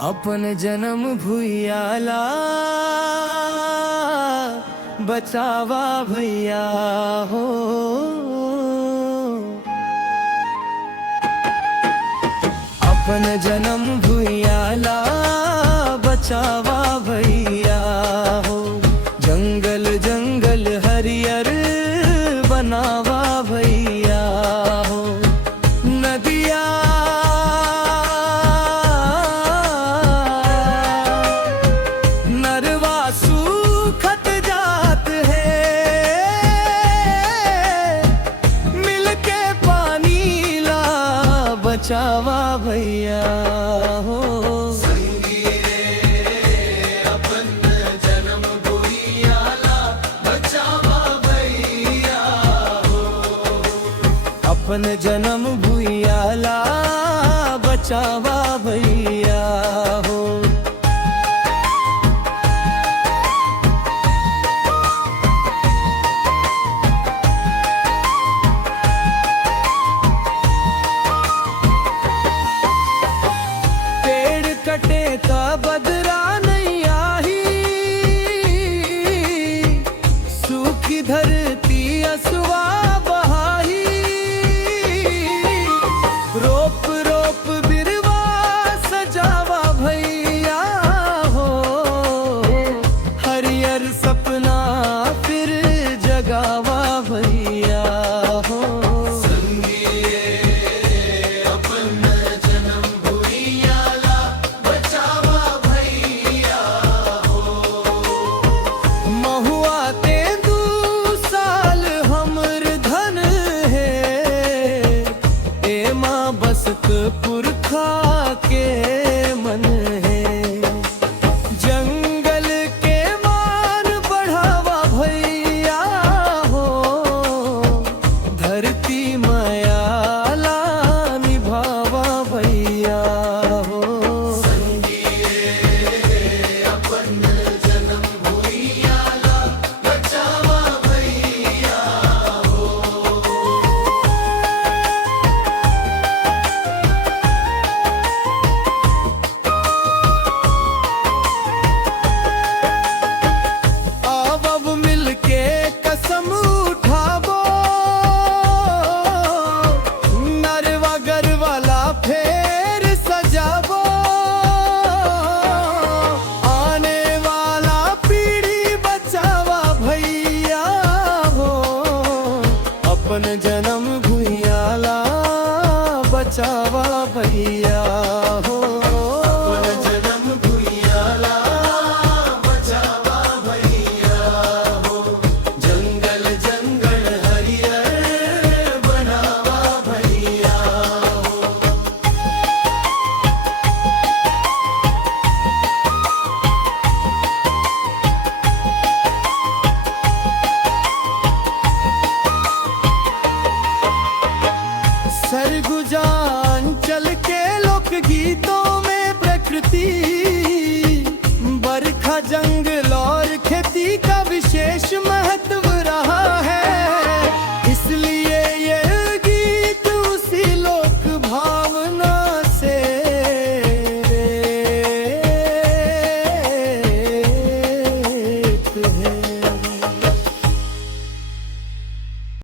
अपन जन्म भुइयाला बचावा भैया हो। अपन जन्म भुइयाला बचावा भैया हो। जंगल जंगल हरियर बनावा भैया हो। नदिया नरवा सूखत जात है, मिलके पानी ला बचावा भैया हो। अपन जन्म भुइयाला बचावा भैया हो। पेड़ कटे का बदरा नहीं आही, सूखी धरती असुआ बहाई। रोप रोप बिरवा सजावा भैया हो। हरियर सपना फिर जगावा भैया हो। महुआ तेंदू साल हमर धन है, एमा बसत पुरखा के मन है। जंगल के मान बढ़ावा भैया हो। धरती मायाला निभावा भैया हो। अब मिलके कसम उठावो, नरवा गरवाला फेर सजावो। आने वाला पीढ़ी बचावा भैया हो। अपन जन्म भुइयाला बचावा भैया हो। अपन जन्म भुइयाला बचावा भैया हो। जंगल जंगल हरियर बनावा भैया हो। सरगुजा अंचल के लोक गीतों